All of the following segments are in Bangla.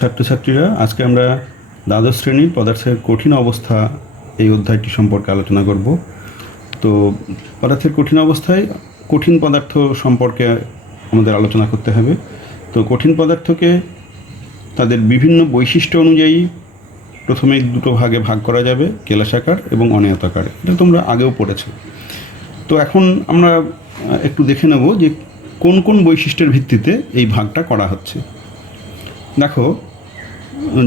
ছাত্রছাত্রীরা, আজকে আমরা দ্বাদশ শ্রেণীর পদার্থের কঠিন অবস্থা এই অধ্যায়টি সম্পর্কে আলোচনা করব। তো পদার্থের কঠিন অবস্থায় কঠিন পদার্থ সম্পর্কে আমাদের আলোচনা করতে হবে। তো কঠিন পদার্থকে তাদের বিভিন্ন বৈশিষ্ট্য অনুযায়ী প্রথমে দুটো ভাগে ভাগ করা যাবে, কেলাসাকার এবং অনিয়তাকার। এটা তোমরা আগেও পড়েছো। তো এখন আমরা একটু দেখে নেব যে কোন কোন বৈশিষ্ট্যের ভিত্তিতে এই ভাগটা করা হচ্ছে। দেখো,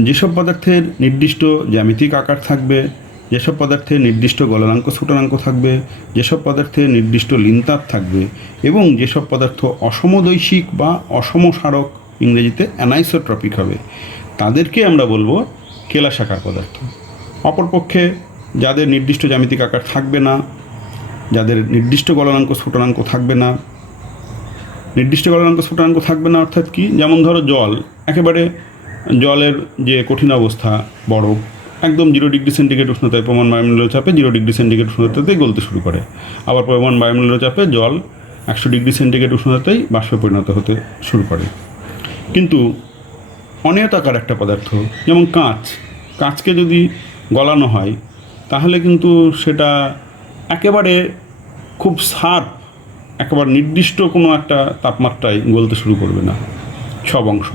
যেসব পদার্থের নির্দিষ্ট জ্যামিতিক আকার থাকবে, যেসব পদার্থের নির্দিষ্ট গলনাঙ্ক স্ফুটনাঙ্ক থাকবে, যেসব পদার্থের নির্দিষ্ট লিনতাপ থাকবে এবং যেসব পদার্থ অসমদৈশিক বা অসমসারক, ইংরেজিতে অ্যানাইসোট্রপিক হবে, তাদেরকে আমরা বলবো কেলাসাকার পদার্থ। অপরপক্ষে যাদের নির্দিষ্ট জ্যামিতিক আকার থাকবে না, যাদের নির্দিষ্ট গলনাঙ্ক স্ফুটনাঙ্ক থাকবে না, নির্দিষ্ট গলনাঙ্ক স্ফুটনাঙ্ক থাকবে না অর্থাৎ কি, যেমন ধরো জল, একেবারে জলের যে কঠিন অবস্থা বরফ একদম 0 ডিগ্রি সেন্টিগ্রেড উষ্ণতায় প্রমাণ বায়ুমণ্ডলীয় চাপে 0 ডিগ্রি সেন্টিগ্রেড উষ্ণতাতেই গলতে শুরু করে। আবার প্রমাণ বায়ুমণ্ডলীয় চাপে জল 100 ডিগ্রি সেন্টিগ্রেড উষ্ণতাতেই বাষ্পে পরিণত হতে শুরু করে। কিন্তু অনিয়তাকার একটা পদার্থ যেমন কাঁচকে যদি গলানো হয় তাহলে কিন্তু সেটা একেবারে খুব শার্প, একেবারে নির্দিষ্ট কোনো একটা তাপমাত্রায় গলতে শুরু করবে না। সব অংশ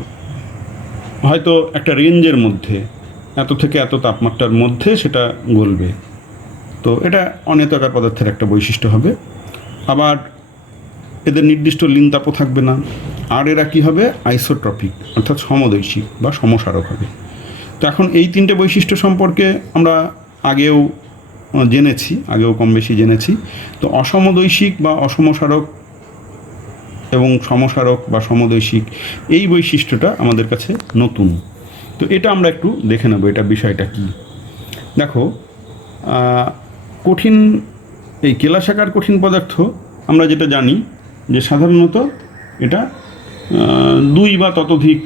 হয়তো একটা রেঞ্জের মধ্যে, এত থেকে এত তাপমাত্রার মধ্যে সেটা গলবে। তো এটা অনিয়তাকার পদার্থের একটা বৈশিষ্ট্য হবে। আবার এদের নির্দিষ্ট লিনতাপও থাকবে না। আর এরা কী হবে, আইসোট্রপিক অর্থাৎ সমদৈশিক বা সমসারক হবে। তো এখন এই তিনটে বৈশিষ্ট্য সম্পর্কে আমরা আগেও কম বেশি জেনেছি। তো অসমদৈশিক বা অসমসারক এবং সমসারক বা সমদৈশিক, এই বৈশিষ্ট্যটা আমাদের কাছে নতুন। তো এটা আমরা একটু দেখে নেব, এটা বিষয়টা কি। দেখো, এই কেলাসাকার কঠিন পদার্থ আমরা যেটা জানি যে সাধারণত এটা 2 বা ততোধিক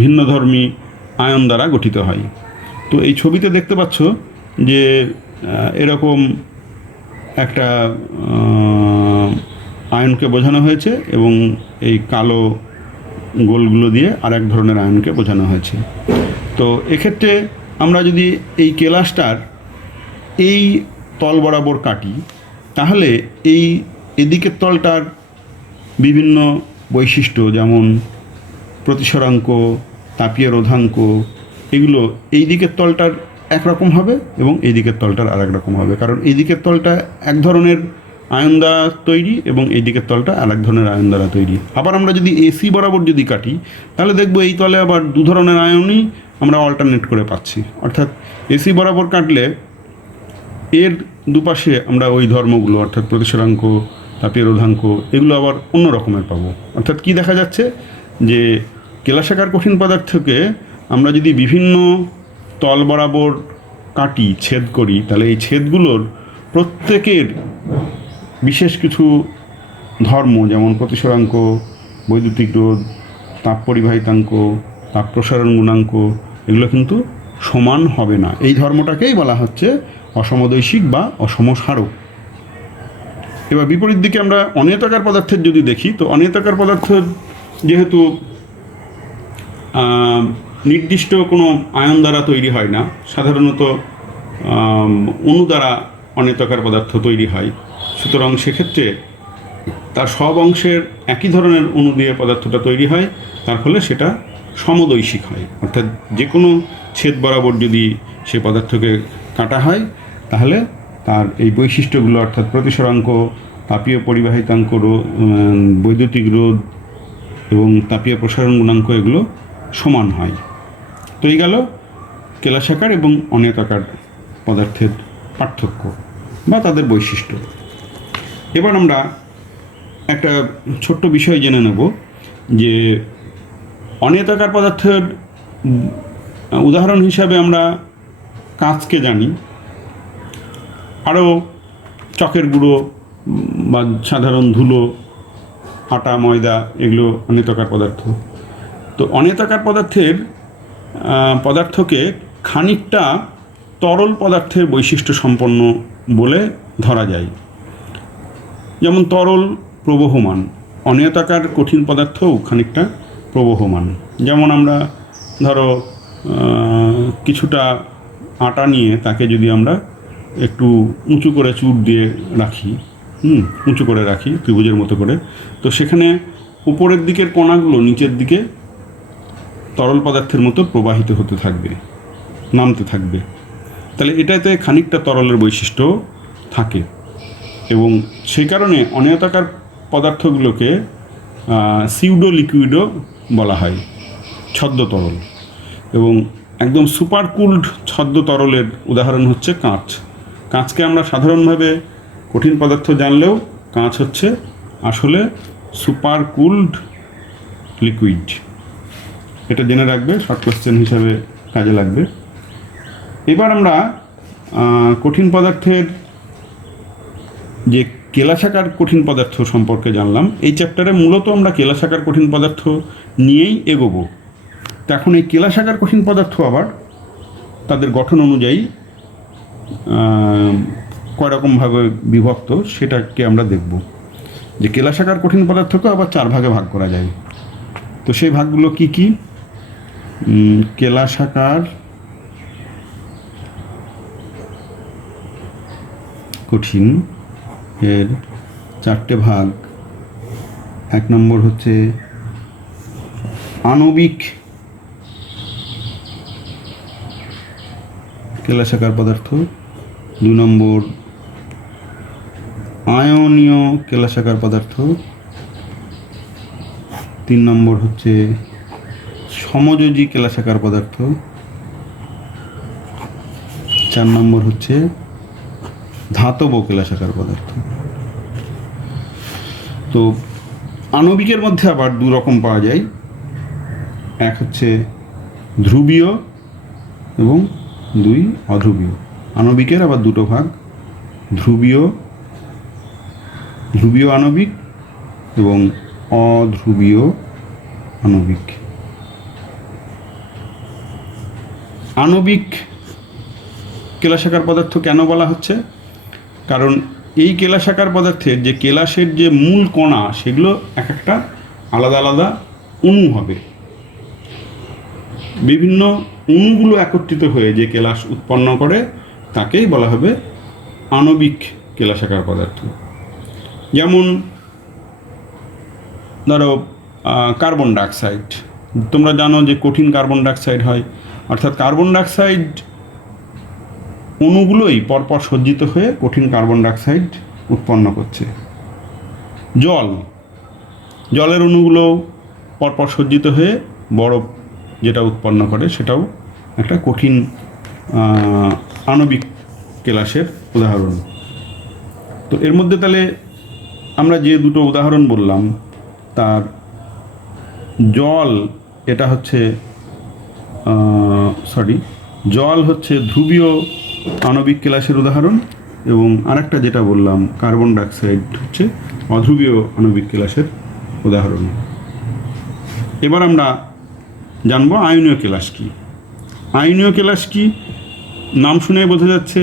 ভিন্নধর্মী আয়ন দ্বারা গঠিত হয়। তো এই ছবিতে দেখতে পাচ্ছ যে এরকম একটা আয়নকে বোঝানো হয়েছে এবং এই কালো গোলগুলো দিয়ে আর এক ধরনের আয়নকে বোঝানো হয়েছে। তো এক্ষেত্রে আমরা যদি এই কেলাসটার এই তল বরাবর কাটি তাহলে এদিকের তলটার বিভিন্ন বৈশিষ্ট্য, যেমন প্রতিসরাঙ্ক, তাপীয় রোধাঙ্ক, এগুলো এই দিকের তলটার একরকম হবে এবং এই দিকের তলটার আর এক রকম হবে। কারণ এই দিকের তলটা এক ধরনের আয়ন দ্বারা তৈরি এবং এই দিকের তলটা আর এক ধরনের আয়ন দ্বারা তৈরি। আবার আমরা যদি এসি বরাবর যদি কাটি তাহলে দেখব এই তলে আবার 2 ধরনের আয়নই আমরা অল্টারনেট করে পাচ্ছি। অর্থাৎ এসি বরাবর কাটলে এর দুপাশে আমরা ওই ধর্মগুলো অর্থাৎ প্রতিসরাঙ্ক, তাপীয় রোধাঙ্ক, এগুলো আবার অন্য রকমের পাবো। অর্থাৎ কি দেখা যাচ্ছে যে কেলাসাকার কঠিন পদার্থকে আমরা যদি বিভিন্ন তল বরাবর কাটি, ছেদ করি, তাহলে এই ছেদগুলোর প্রত্যেকের বিশেষ কিছু ধর্ম, যেমন প্রতিসরাঙ্ক, বৈদ্যুতিক রোধ, তাপ পরিবাহিতাঙ্ক, তাপ প্রসারণ গুণাঙ্ক, এগুলো কিন্তু সমান হবে না। এই ধর্মটাকেই বলা হচ্ছে অসমদৈশিক বা অসমসারক। এবার বিপরীত দিকে আমরা অনিয়তাকার পদার্থের যদি দেখি, তো অনিয়তাকার পদার্থের যেহেতু নির্দিষ্ট কোনো আয়ন দ্বারা তৈরি হয় না, সাধারণত অণু দ্বারা অনিয়তাকার পদার্থ তৈরি হয়, সুতরাং সেক্ষেত্রে তার সব অংশের একই ধরনের অণু দিয়ে পদার্থটা তৈরি হয়, তার ফলে সেটা সমদৈশিক হয়। অর্থাৎ যে কোনো ছেদ বরাবর যদি সে পদার্থকে কাটা হয় তাহলে তার এই বৈশিষ্ট্যগুলো অর্থাৎ প্রতিসরাঙ্ক, তাপীয় পরিবাহিতাঙ্ক, বৈদ্যুতিক রোধ এবং তাপীয় প্রসারণ গুণাঙ্ক, এগুলো সমান হয়। তো এই গেল কেলাসাকার এবং অনিয়তাকার পদার্থের পার্থক্য বা তাদের বৈশিষ্ট্য। এবার আমরা একটা ছোট্ট বিষয় জেনে নেব যে অনিয়তাকার পদার্থের উদাহরণ হিসাবে আমরা কাঁচকে জানি, আরও চকের গুঁড়ো বা সাধারণ ধুলো, আটা, ময়দা, এগুলো অনিয়তাকার পদার্থ। তো অনিয়তাকার পদার্থকে খানিকটা তরল পদার্থের বৈশিষ্ট্য সম্পন্ন বলে ধরা যায়। যেমন তরল প্রবহমান, অনিয়তাকার কঠিন পদার্থও খানিকটা প্রবহমান। যেমন আমরা ধরো কিছুটা আটা নিয়ে তাকে যদি আমরা একটু উঁচু করে চুর দিয়ে রাখি, উঁচু করে রাখি ত্রিভুজের মতো করে, তো সেখানে উপরের দিকের কণাগুলো নিচের দিকে তরল পদার্থের মতো প্রবাহিত হতে থাকবে, নামতে থাকবে। তাহলে এটাতে খানিকটা তরলের বৈশিষ্ট্য থাকে, এবং সেই কারণে অনিয়তাকার পদার্থগুলোকে সিউডো লিকুইডও বলা হয়, ছদ্ম তরল। এবং একদম সুপার কুলড ছদ্ম তরলের উদাহরণ হচ্ছে কাঁচ। কাঁচকে আমরা সাধারণভাবে কঠিন পদার্থ জানলেও কাঁচ হচ্ছে আসলে সুপার কুলড লিকুইড। এটা জেনে রাখবে, শর্ট কোশ্চেন হিসাবে কাজে লাগবে। এবার আমরা কঠিন পদার্থের যে কেলাসাকার কঠিন পদার্থ সম্পর্কে জানলাম। এই চ্যাপ্টারে মূলত আমরা কেলাসাকার কঠিন পদার্থ নিয়েই এগোবো। তো এখন এই কেলাসাকার কঠিন পদার্থ আবার তাদের গঠন অনুযায়ী কয় রকমভাবে বিভক্ত সেটাকে আমরা দেখব। যে কেলাসাকার কঠিন পদার্থকে আবার 4 ভাগে ভাগ করা যায়। তো সেই ভাগগুলো কি কি? কেলাসাকার কঠিন এর 4টে ভাগ। 1 নম্বর হচ্ছে আণবিক কেলাসাকার পদার্থ, 2 নম্বর আয়নীয় কেলাসাকার পদার্থ, 3 নম্বর হচ্ছে সমযোজী কেলাসাকার পদার্থ, 4 নম্বর হচ্ছে ধাতব কেলাসাকার পদার্থ। তো আণবিকের মধ্যে আবার 2 রকম পাওয়া যায়। এক হচ্ছে ধ্রুবীয় এবং 2 অধ্রুবীয়। আণবিকের আবার 2টো ভাগ, ধ্রুবীয় আণবিক এবং অধ্রুবীয় আণবিক। আণবিক কেলাসাকার পদার্থ কেন বলা হচ্ছে? কারণ এই কেলাসাকার পদার্থের যে কেলাসের যে মূল কণা, সেগুলো এক একটা আলাদা আলাদা অণু হবে। বিভিন্ন অণুগুলো একত্রিত হয়ে যে কেলাস উৎপন্ন করে তাকেই বলা হবে আণবিক কেলাসাকার পদার্থ। যেমন ধরো কার্বন ডাইঅক্সাইড, তোমরা জানো যে কঠিন কার্বন ডাইঅক্সাইড হয়, অর্থাৎ কার্বন ডাইঅক্সাইড অণুগুলোই পরপর সজ্জিত হয়ে কঠিন কার্বন ডাইঅক্সাইড উৎপন্ন করছে। জলের অণুগুলো পরপর সজ্জিত হয়ে বরফ যেটা উৎপন্ন করে সেটাও একটা কঠিন আণবিক কেলাসের উদাহরণ। তো এর মধ্যে তাহলে আমরা যে 2টো উদাহরণ বললাম, তার জল এটা হচ্ছে জল হচ্ছে ধ্রুবীয় আণবিক কেলাসের উদাহরণ, এবং আরেকটা যেটা বললাম কার্বন ডাইঅক্সাইড হচ্ছে অধ্রুবীয় আণবিক কেলাসের উদাহরণ। এবার আমরা জানবো আয়নীয় কেলাস কি। আয়নীয় কেলাস কি? নাম শুনে বোঝা যাচ্ছে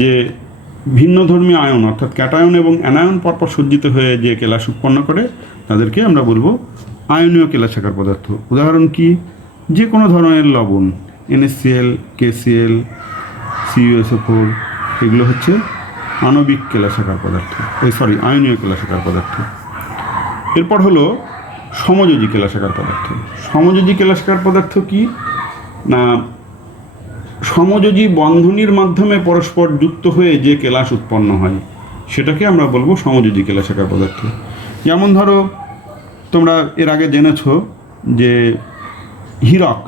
যে ভিন্নধর্মী আয়ন অর্থাৎ ক্যাটায়ন এবং অ্যানায়ন পরপর সজ্জিত হয়ে যে কেলাস উৎপন্ন করে তাদেরকে আমরা বলবো আয়নীয় কেলাসাকার পদার্থ। উদাহরণ কি? যে কোনো ধরনের লবণ, NaCl, KCl, CuSO4, এগুলো হচ্ছে আণবিক কেলাসাকার পদার্থ, আয়নীয় কেলাসাকার পদার্থ। এরপর হলো সমযোজী কেলাসাকার পদার্থ। সমযোজী কেলাসাকার পদার্থ কি না, সমযোজী বন্ধনীর মাধ্যমে পরস্পর যুক্ত হয়ে যে কেলাস উৎপন্ন হয় সেটাকে আমরা বলবো সমযোজী কেলাসাকার পদার্থ। যেমন ধরো তোমরা এর আগে জেনেছো যে হীরক,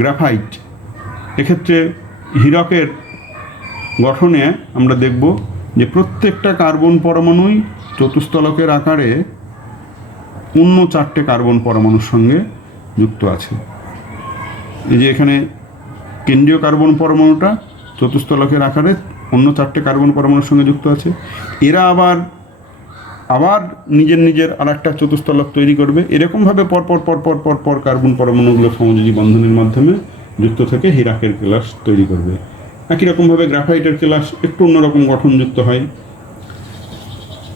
গ্রাফাইট, এক্ষেত্রে হীরকের গঠনে আমরা দেখব যে প্রত্যেকটা কার্বন পরমাণুই চতুস্তলকের আকারে অন্য 4টে কার্বন পরমাণুর সঙ্গে যুক্ত আছে। এই যে এখানে কেন্দ্রীয় কার্বন পরমাণুটা চতুস্তলকের আকারে অন্য 4টে কার্বন পরমাণুর সঙ্গে যুক্ত আছে। এরা আবার নিজের আর একটা চতুস্তলক তৈরি করবে। এরকমভাবে পরপর কার্বন পরমাণুগুলো সমযোজী বন্ধনের মাধ্যমে যুক্ত থেকে হীরকের কেলাস তৈরি করবে। একই রকমভাবে গ্রাফাইটের কেলাস একটু অন্যরকম গঠনযুক্ত হয়।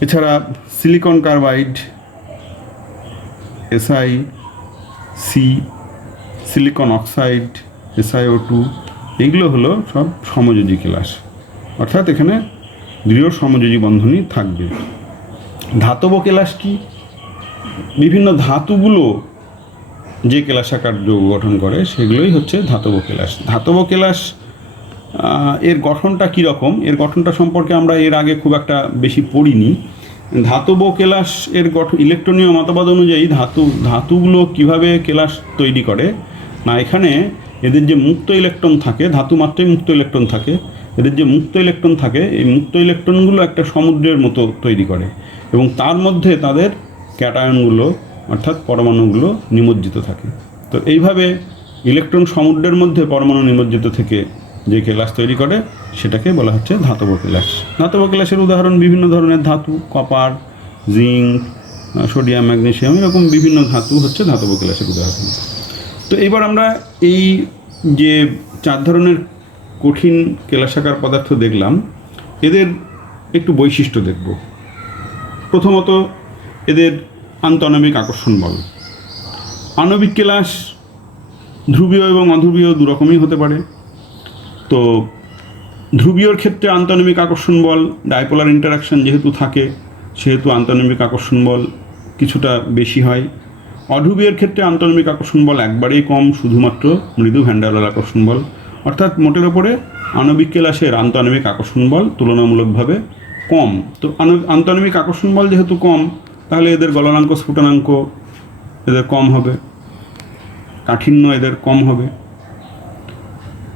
এছাড়া silicon carbide, Si, silicon oxide, SiO2, এগুলো হলো সব সমযোজী কেলাস, অর্থাৎ এখানে দৃঢ় সমযোজী বন্ধনী থাকবে। ধাতব কেলাস কি? বিভিন্ন ধাতুগুলো যে কেলাসাকার যৌগ গঠন করে সেগুলোই হচ্ছে ধাতব কেলাস। ধাতব কেলাস এর গঠনটা কীরকম, এর গঠনটা সম্পর্কে আমরা এর আগে খুব একটা বেশি পড়িনি। ধাতব কেলাস এর গঠন ইলেকট্রনীয় মতবাদ অনুযায়ী ধাতুগুলো কিভাবে কেলাস তৈরি করে না, এখানে এদের যে মুক্ত ইলেকট্রন থাকে, ধাতু মাত্রই মুক্ত ইলেকট্রন থাকে, এদের যে মুক্ত ইলেকট্রন থাকে এই মুক্ত ইলেকট্রনগুলো একটা সমুদ্রের মতো তৈরি করে এবং তার মধ্যে তাদের ক্যাটায়নগুলো অর্থাৎ পরমাণুগুলো নিমজ্জিত থাকে। তো এইভাবে ইলেকট্রন সমুদ্রের মধ্যে পরমাণু নিমজ্জিত থেকে যে কেলাস তৈরি করে সেটাকে বলা হচ্ছে ধাতব কেলাস। ধাতব কেলাসের উদাহরণ বিভিন্ন ধরনের ধাতু, কপার, জিঙ্ক, সোডিয়াম, ম্যাগনেসিয়াম, এরকম বিভিন্ন ধাতু হচ্ছে ধাতব কেলাসের উদাহরণ। তো এবার আমরা এই যে 4 ধরনের কঠিন কেলাসাকার পদার্থ দেখলাম, এদের একটু বৈশিষ্ট্য দেখব। প্রথমত এদের আন্তঃআণবিক আকর্ষণ বল। আণবিক কেলাস ধ্রুবীয় এবং অধ্রুবীয় দুরকমই হতে পারে। তো ধ্রুবীয়র ক্ষেত্রে আন্তঃআণবিক আকর্ষণ বল, ডাইপোলার ইন্টারাকশন যেহেতু থাকে সেহেতু আন্তঃআণবিক আকর্ষণ বল কিছুটা বেশি হয়। অধ্রুবীয়ের ক্ষেত্রে আন্তঃআণবিক আকর্ষণ বল একবারেই কম, শুধুমাত্র মৃদু ভ্যান ডার ওয়াল আকর্ষণ বল। অর্থাৎ মোটের ওপরে আণবিক কেলাসের আন্তঃআণবিক আকর্ষণ বল তুলনামূলকভাবে কম। তো আন্তঃআণবিক আকর্ষণ বল যেহেতু কম, তাহলে এদের গলনাঙ্ক স্ফুটনাঙ্ক এদের কম হবে, কাঠিন্য এদের কম হবে।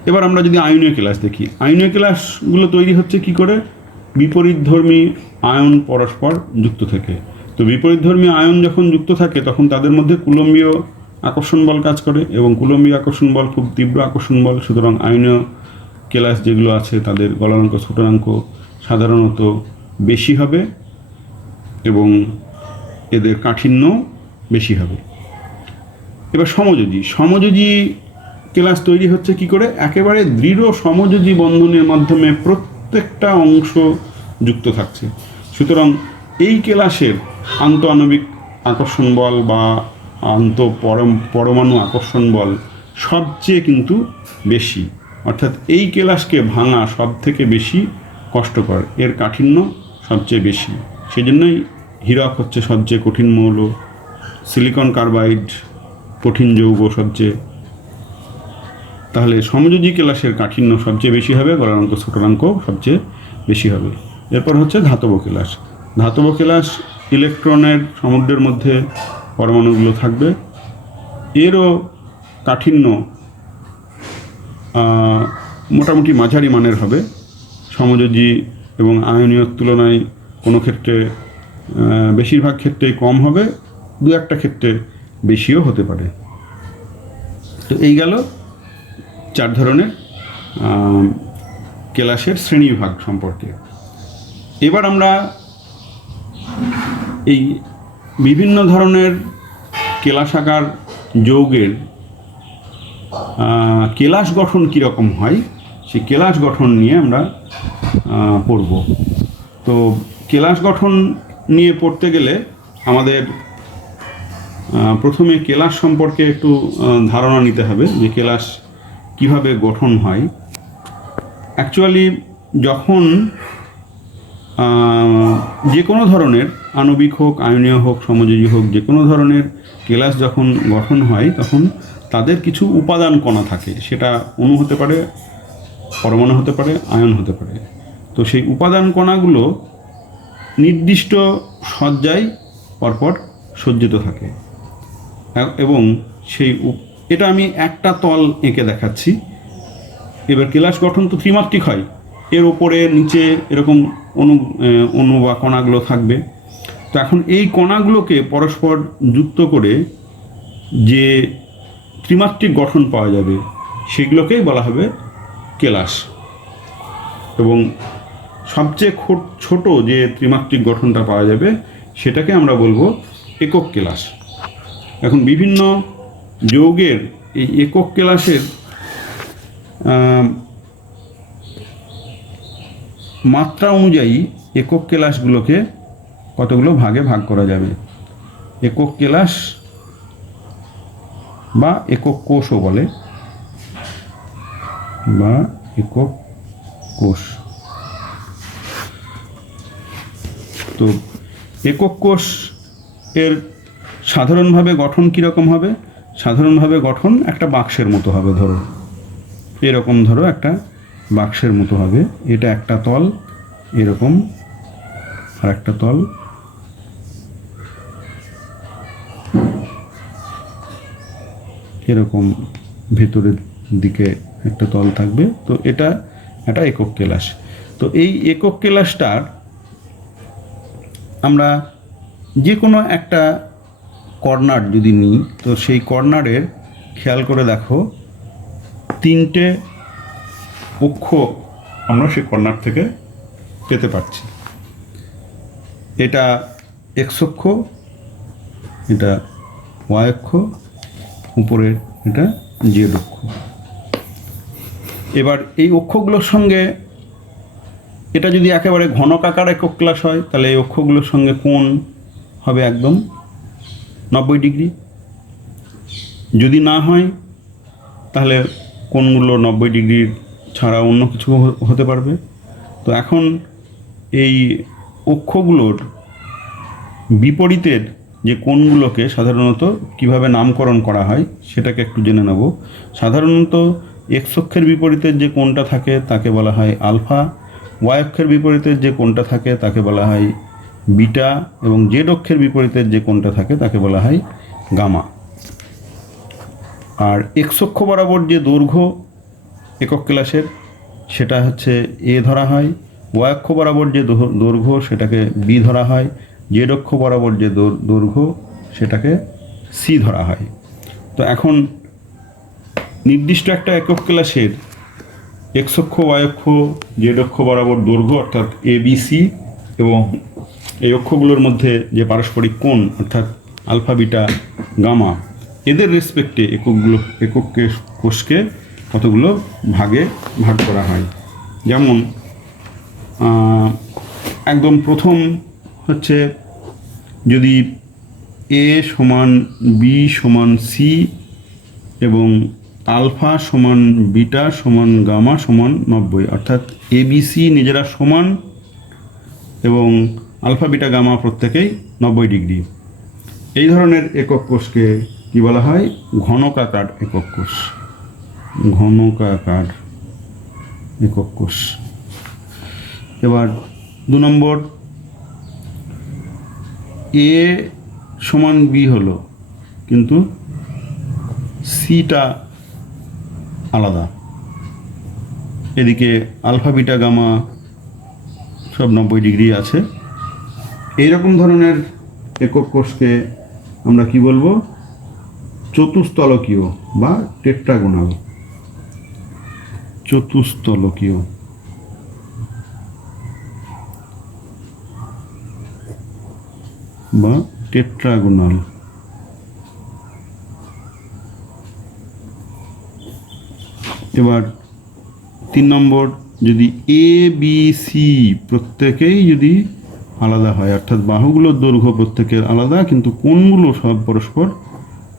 এবার আমরা যদি আয়নীয় কেলাস দেখি, আয়নীয় কেলাসগুলো তৈরি হচ্ছে কি করে? বিপরীতধর্মী আয়ন পরস্পর যুক্ত থেকে। তো বিপরীতধর্মী আয়ন যখন যুক্ত থাকে তখন তাদের মধ্যে কুলম্বীয় আকর্ষণ বল কাজ করে এবং কুলম্বীয় আকর্ষণ বল খুব তীব্র আকর্ষণ বল। সুতরাং আয়নীয় কেলাস যেগুলো আছে তাদের গলনাঙ্ক স্ফুটনাঙ্ক সাধারণত বেশি হবে এবং এদের কাঠিন্য বেশি হবে। এবার সমযোজী কেলাস তৈরি হচ্ছে কি করে? একেবারে দৃঢ় সমযোজী বন্ধনের মাধ্যমে প্রত্যেকটা অংশ যুক্ত থাকছে। সুতরাং এই কেলাসের আন্তঃআণবিক আকর্ষণ বল বা পরমাণু আকর্ষণ বল সবচেয়ে কিন্তু বেশি, অর্থাৎ এই কেলাসকে ভাঙা সব থেকে বেশি কষ্টকর, এর কাঠিন্য সবচেয়ে বেশি। সেই জন্যই হীরক হচ্ছে সবচেয়ে কঠিন মৌল, সিলিকন কার্বাইড কঠিন যৌগ সবচেয়ে। তাহলে সমযোজী কেলাসের কাঠিন্য সবচেয়ে বেশি হবে, গলনাঙ্ক স্ফুটনাঙ্ক সবচেয়ে বেশি হবে। এরপর হচ্ছে ধাতব কেলাস। ধাতব কেলাস ইলেকট্রনের সমুদ্রের মধ্যে পরমাণুগুলো থাকবে, এরও কাঠিন্য মোটামুটি মাঝারি মানের হবে। সমযোজী এবং আয়নীয় তুলনায় কোনো ক্ষেত্রে বেশিরভাগ ক্ষেত্রেই কম হবে, দু একটা ক্ষেত্রে বেশিও হতে পারে। তো এই গেল 4 ধরনের কেলাসের শ্রেণীবিভাগ সম্পর্কে। এবার আমরা এই বিভিন্ন ধরনের কেলাসাকার যৌগের কেলাস গঠন কীরকম হয় সেই কেলাস গঠন নিয়ে আমরা পড়ব। তো কেলাস গঠন নিয়ে পড়তে গেলে আমাদের প্রথমে কেলাস সম্পর্কে একটু ধারণা নিতে হবে যে কেলাস কিভাবে গঠন হয়। অ্যাকচুয়ালি যখন যে কোনো ধরনের আণবিক হোক, আয়নীয় হোক, সমযোজী হোক, যে কোনো ধরনের কেলাস যখন গঠন হয় তখন তাদের কিছু উপাদান কণা থাকে। সেটা অণু হতে পারে, পরমাণু হতে পারে, আয়ন হতে পারে। তো সেই উপাদান কণাগুলো নির্দিষ্ট সজ্জায় পরপর সজ্জিত থাকে এবং এটা আমি একটা তল এঁকে দেখাচ্ছি। এবার কেলাস গঠন তো ত্রিমাত্রিক হয়, এর ওপরে নিচে এরকম অণু বা কণাগুলো থাকবে। তো এখন এই কণাগুলোকে পরস্পর যুক্ত করে যে ত্রিমাত্রিক গঠন পাওয়া যাবে সেগুলোকেই বলা হবে কেলাস। এবং সবচেয়ে ছোট যে ত্রিমাত্রিক গঠনটা পাওয়া যাবে সেটাকে আমরা বলবো একক কেলাস। এখন বিভিন্ন যৌগের এই একক কেলাসের মাত্রা অনুযায়ী একক কেলাসগুলোকে কতগুলো ভাগে ভাগ করা যাবে। একক কেলাস বা একক কোষও বলে, বা একক কোষ। তো একক কোষ এর সাধারণভাবে গঠন কীরকম হবে? সাধারণভাবে গঠন একটা বাক্সের মতো হবে, ধরো এরকম, ধরো একটা বাক্সের মতো হবে। এটা একটা তল এরকম, আর একটা তল এরকম, ভেতরের দিকে একটা তল থাকবে। তো এটা একটা একক কেলাস। তো এই একক কেলাসটার আমরা যে কোনো একটা কর্নার যদি নিই, তো সেই কর্নারের খেয়াল করে দেখো তিনটে অক্ষ আমরা সেই কর্নার থেকে পেতে পারছি। এটা এক্স অক্ষ, এটা ওয়াই অক্ষ, উপরের এটা জেড অক্ষ। এবার এই অক্ষগুলোর সঙ্গে এটা যদি একেবারে ঘনকাকার একক ক্লাস হয়, তাহলে এই অক্ষগুলোর সঙ্গে কোণ হবে একদম 90 ডিগ্রি। যদি না হয় তাহলে কোণগুলো 90 ডিগ্রির ছাড়া অন্য কিছু হতে পারবে। তো এখন এই অক্ষগুলোর বিপরীতের যে কোণগুলোকে সাধারণত কিভাবে নামকরণ করা হয় সেটাকে একটু জেনে নেব। সাধারণত এক্স অক্ষের বিপরীতের যে কোণটা থাকে তাকে বলা হয় আলফা, ওয়াই অক্ষের বিপরীতের যে কোণটা থাকে তাকে বলা হয় বিটা, এবং জেড অক্ষের বিপরীতের যে কোণটা থাকে তাকে বলা হয় গামা। আর এক্স অক্ষ বরাবর যে দৈর্ঘ্য একক ক্লাসের সেটা হচ্ছে এ ধরা হয়, ওয়াই অক্ষ বরাবর যে দৈর্ঘ্য সেটাকে বি ধরা হয়, জেড অক্ষ বরাবর যে দৈর্ঘ্য সেটাকে সি ধরা হয়। তো এখন নির্দিষ্ট একটা একক ক্লাসের এক্স অক্ষ, ওয়াই অক্ষ, জেড অক্ষ বরাবর দৈর্ঘ্য অর্থাৎ এ বি সি, এবং এই অক্ষগুলোর মধ্যে যে পারস্পরিক কোণ অর্থাৎ আলফা বিটা গামা, এদের রেসপেক্টে একক কোষকে কতগুলো ভাগে ভাগ করা হয়। যেমন একদম প্রথম হচ্ছে যদি এ সমান বি সমান সি এবং আলফা সমান বিটা সমান গামা সমান 90, অর্থাৎ এ বি সি নিজেরা সমান এবং আলফা বিটা গামা প্রত্যেকেই 90 ডিগ্রি। এই ধরনের একক কোষকে কী বলা হয়? ঘনকাকার একক কোষ। ঘনকাকার একক কোষ। এবার 2 নম্বর, এ সমান বি হলো কিন্তু সিটা আলাদা, এদিকে আলফা বিটা গামা সব 90 ডিগ্রি আছে। এইরকম ধরনের একক কোষকে আমরা কি বলবো? চতুস্তলকীয় বা টেট্রাগোনাল। চতুস্তলকীয় বা টেট্রাগোনাল। এবার 3 নম্বর, যদি এ বি সি প্রত্যেকেই যদি আলাদা হয়, অর্থাৎ বাহুগুলোর দৈর্ঘ্য প্রত্যেকের আলাদা কিন্তু কোণগুলো সব পরস্পর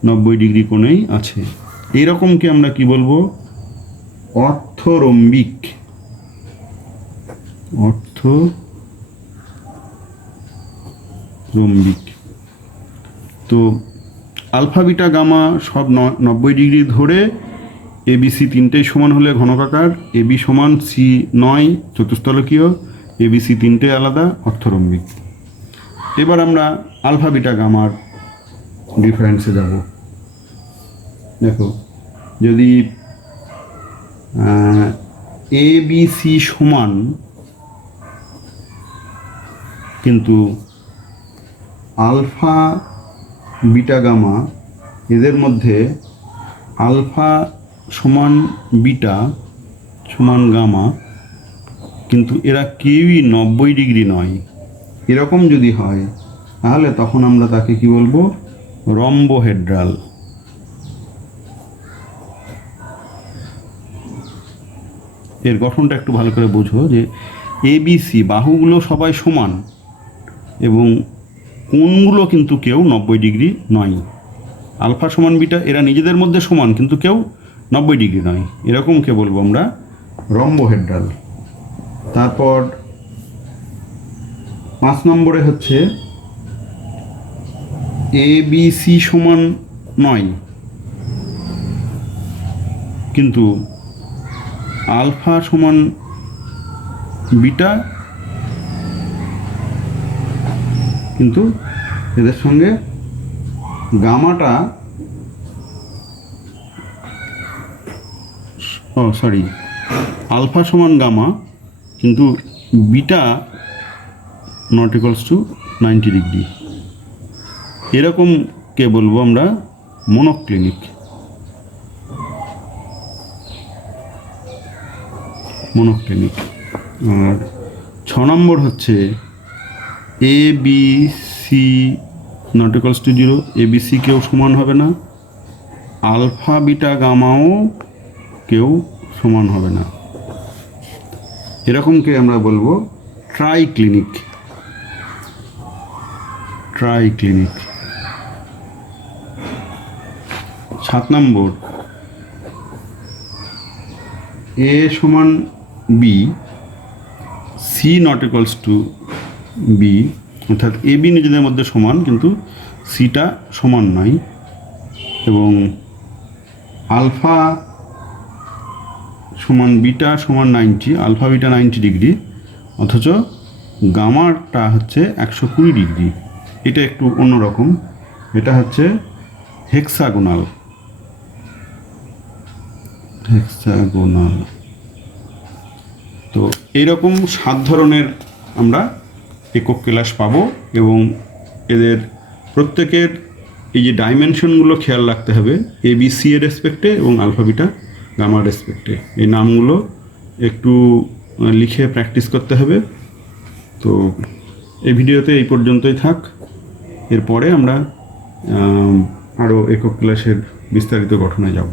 90 ডিগ্রি কোণেই আছে, এইরকমকে আমরা কি বলবো? অর্থরম্বিক। অর্থরম্বিক। তো আলফা বিটা গামা সব 90 ডিগ্রি ধরে এবিসি তিনটেই সমান হলে ঘনকাকার, এবি সমান সি নয় চতুস্তলকীয়, এবিসি তিনটে আলাদা অর্থরম্বিক। এবার আমরা আলফা বিটা গামার ডিফারেন্সে যাব। দেখো, যদি এ বি সি সমান কিন্তু আলফা বিটা গামা, এদের মধ্যে আলফা সমান বিটা সমান গামা, কিন্তু এরা কেউই 90 ডিগ্রি নয়, এরকম যদি হয় তাহলে তখন আমরা তাকে কি বলবো? রম্বোহেড্রাল। এর গঠনটা একটু ভালো করে বোঝো যে এবিসি বাহুগুলো সবাই সমান এবং কোণগুলো কিন্তু কেউ 90 ডিগ্রি নয়। আলফা সমান বিটা এরা নিজেদের মধ্যে সমান কিন্তু কেউ 90 ডিগ্রি নয়, এরকমকে বলবো আমরা রম্বোহেড্রাল। তারপর 5 নম্বরে হচ্ছে এ বি সি সমান নয় কিন্তু আলফা সমান বিটা, কিন্তু এদের সঙ্গে গামাটা আলফা সমান গামা কিন্তু beta not equals to 90 degree, এরকমকে বলবো আমরা মনোক্লিনিক। আর 6 নম্বর হচ্ছে a b C not equals to 0, a b c কেউ সমান হবে না, আলফা বিটা গামাও কেউ সমান হবে না, এরকমকে আমরা বলবো ট্রাইক্লিনিক। 7 নম্বর এ সমান B, C not equals to B, অর্থাৎ এ বি নিজেদের মধ্যে সমান কিন্তু সিটা সমান নয়, এবং আলফা সমান বিটা সমান 90, আলফা বিটা 90 ডিগ্রি, অথচ গামাটা হচ্ছে 120 ডিগ্রি। এটা একটু অন্যরকম, এটা হচ্ছে হেক্সাগোনাল। তো এইরকম 7 ধরনের আমরা একক কেলাস পাবো, এবং এদের প্রত্যেকের এই যে ডাইমেনশনগুলো খেয়াল রাখতে হবে এ বি সি এর রেসপেক্টে এবং আলফা বিটা গামার রেসপেক্টে। এই নামগুলো একটু লিখে প্র্যাকটিস করতে হবে। তো এই ভিডিওতে এই পর্যন্তই থাক, এরপরে আমরা আরও একক ক্লাসের বিস্তারিত গঠনে যাব।